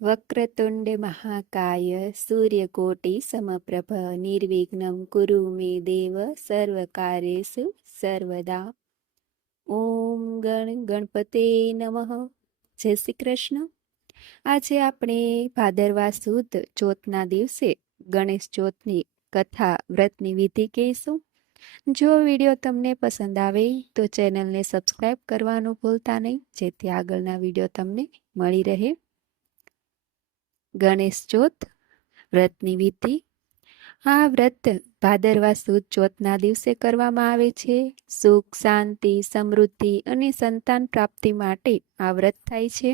વક્રતુંડ મહાકાય સૂર્યકોટી સમપ્રભ નિર્વિઘ્નમ કુરુ મે દેવ સર્વકાર્યેષુ સર્વદા. ઓમ ગણપતે નમઃ. જય શ્રી કૃષ્ણ. આજે આપણે ભાદરવા સુદ ચોથના દિવસે ગણેશ ચોથની કથા વ્રતની વિધિ કહીશું. જો વિડીયો તમને પસંદ આવે તો ચેનલને સબસ્ક્રાઈબ કરવાનું ભૂલતા નહીં, જેથી આગળના વિડીયો તમને મળી રહે. ગણેશ ચોથ વ્રતની વિધિ. આ વ્રત ભાદરવા સુદ ચોથના દિવસે કરવામાં આવે છે. સુખ, શાંતિ, સમૃદ્ધિ અને સંતાન પ્રાપ્તિ માટે આ વ્રત થાય છે.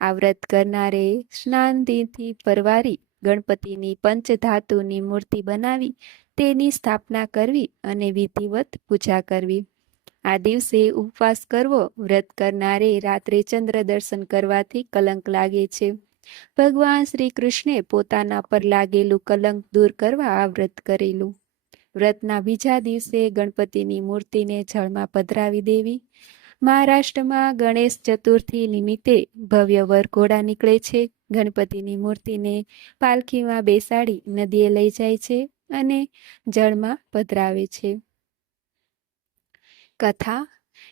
આ વ્રત કરનારે સ્નાનથી પરવારી ગણપતિની પંચધાતુની મૂર્તિ બનાવી તેની સ્થાપના કરવી અને વિધિવત પૂજા કરવી. આ દિવસે ઉપવાસ કરવો. વ્રત કરનારે રાત્રે ચંદ્ર દર્શન કરવાથી કલંક લાગે છે. ભગવાન શ્રી કૃષ્ણે પોતાના પર લાગેલું કલંક દૂર કરવા આ વ્રત કરેલું. વ્રતના બીજા દિવસે ગણપતિની મૂર્તિને જળમાં પધરાવી દેવી. મહારાષ્ટ્રમાં ગણેશ ચતુર્થી નિમિત્તે ભવ્ય વરઘોડા નીકળે છે. ગણપતિની મૂર્તિને પાલખીમાં બેસાડી નદીએ લઈ જાય છે અને જળમાં પધરાવે છે. કથા.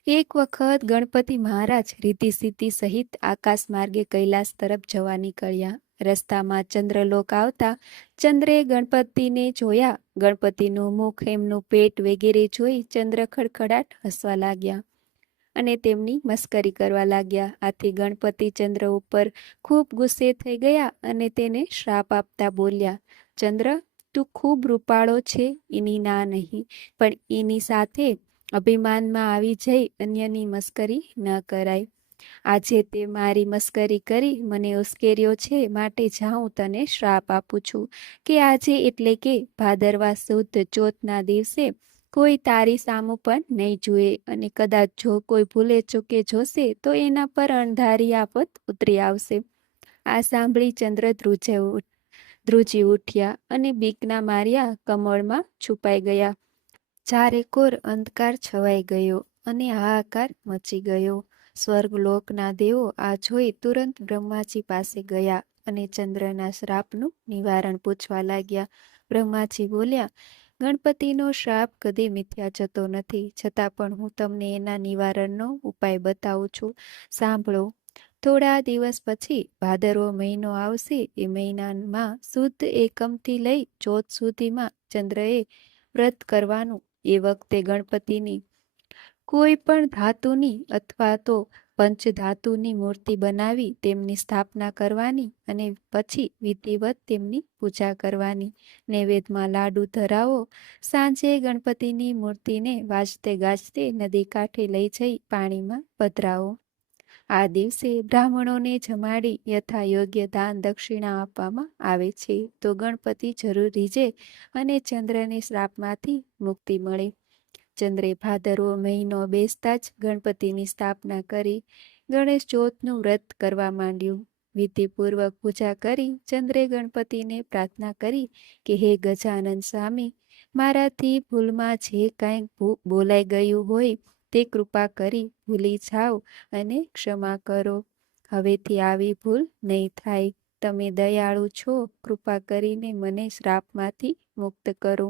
એક વખત ગણપતિ મહારાજ રિદ્ધિ સિદ્ધિ સહિત આકાશ માર્ગે કૈલાસ તરફ જવા નીકળ્યા. રસ્તામાં ચંદ્રલોક આવતા ચંદ્રે ગણપતિને જોયા. ગણપતિનું મુખ, એમનું પેટ વગેરે જોઈ ચંદ્ર ખડખડાટ હસવા લાગ્યા અને તેમની મસ્કરી કરવા લાગ્યા. આથી ગણપતિ ચંદ્ર ઉપર ખૂબ ગુસ્સે થઈ ગયા અને તેને શ્રાપ આપતા બોલ્યા, ચંદ્ર, તું ખૂબ રૂપાળો છે, એની ના નહીં, પણ એની સાથે અભિમાનમાં આવી જઈ અન્યની મસ્કરી ન કરાય. આજે તે મારી મસ્કરી કરી મને ઉશ્કેર્યો છે, માટે જાઉં તને શ્રાપ આપું છું કે આજે એટલે કે ભાદરવા સુદ ચોથના દિવસે કોઈ તારી સામું પણ નહીં જુએ અને કદાચ જો કોઈ ભૂલે ચૂકે જોશે તો એના પર અણધારી આફત ઉતરી આવશે. આ સાંભળી ચંદ્ર ધ્રુજી ઉઠ્યા અને બીકના માર્યા કમળમાં છુપાઈ ગયા. ચારેકોર અંધકાર છવાઈ ગયો અને હાહાકાર મચી ગયો. સ્વર્ગલોકના દેવો આ જોઈ તુરંત બ્રહ્માજી પાસે ગયા અને ચંદ્રના શ્રાપનું નિવારણ પૂછવા લાગ્યા. બ્રહ્માજી બોલ્યા, ગણપતિનો શ્રાપ કદી મિથ્યા જતો નથી, છતાં પણ હું તમને એના નિવારણનો ઉપાય બતાવું છું. સાંભળો. થોડા દિવસ પછી ભાદરવો મહિનો આવશે. એ મહિનામાં શુદ્ધ એકમથી લઈ ચોથ સુધીમાં ચંદ્રએ વ્રત કરવાનું. એ વખતે ગણપતિની કોઈ પણ ધાતુની અથવા તો પંચધાતુની મૂર્તિ બનાવી તેમની સ્થાપના કરવાની અને પછી વિધિવત તેમની પૂજા કરવાની. નૈવેદ્યમાં લાડુ ધરાવો. સાંજે ગણપતિની મૂર્તિને વાજતે ગાજતે નદી કાંઠે લઈ જઈ પાણીમાં પધરાવો. આ દિવસે બ્રાહ્મણોને જમાડી યથા યોગ્ય દાન દક્ષિણા આપવામાં આવે છે, તો ગણપતિ જરૂર રીઝે અને ચંદ્રને શ્રાપમાંથી મુક્તિ મળે. ચંદ્રે ભાદરવો મહિનો બેસતા જ ગણપતિની સ્થાપના કરી ગણેશ ચોથનું વ્રત કરવા માંડ્યું. વિધિપૂર્વક પૂજા કરી ચંદ્રે ગણપતિને પ્રાર્થના કરી કે હે ગજાનન સ્વામી, મારાથી ભૂલમાં જે કાંઈ બોલાઈ ગયું હોય તે કૃપા કરી ભૂલી જાઓ અને ક્ષમા કરો. હવેથી આવી ભૂલ નહીં થાય. તમે દયાળુ છો, કૃપા કરીને મને શ્રાપમાંથી મુક્ત કરો.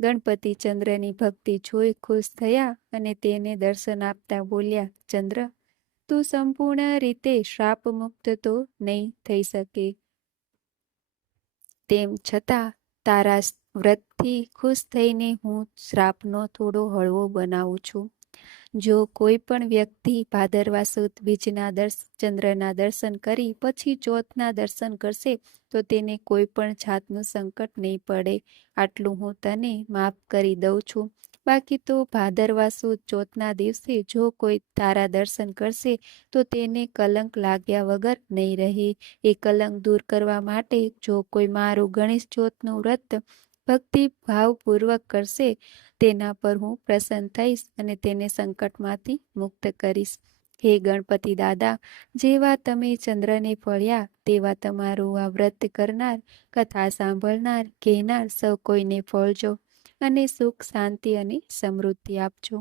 ગણપતિ ચંદ્રની ભક્તિ જોઈ ખુશ થયા અને તેને દર્શન આપતા બોલ્યા, ચંદ્ર, તું સંપૂર્ણ રીતે શ્રાપ મુક્ત તો નહીં થઈ શકે, તેમ છતાં તારા વ્રતથી ખુશ થઈને હું શ્રાપનો થોડો હળવો બનાવું છું. જો કોઈ પણ વ્યક્તિ ભાદરવા સુદ બીજના ચંદ્રના દર્શન કરી પછી ચોથના દર્શન કરશે તો તેને કોઈ પણ જાતનું સંકટ નહીં પડે. આટલું હું તને માફ કરી દઉં છું. બાકી તો ભાદરવા સુદ ચોથના દિવસે જો કોઈ તારા દર્શન કરશે તો તેને કલંક લાગ્યા વગર નહીં રહે. એ કલંક દૂર કરવા માટે જો કોઈ મારું ગણેશ ચોથનું વ્રત ભક્તિ ભાવપૂર્વક કરશે તેના પર હું પ્રસન્ન થઈશ અને તેને સંકટમાંથી મુક્ત કરીશ. હે ગણપતિ દાદા, જેવા તમે ચંદ્રને ફળ્યા તેવા તમારું આ વ્રત કરનાર, કથા સાંભળનાર, કહેનાર સૌ કોઈને ફળજો અને સુખ, શાંતિ અને સમૃદ્ધિ આપજો.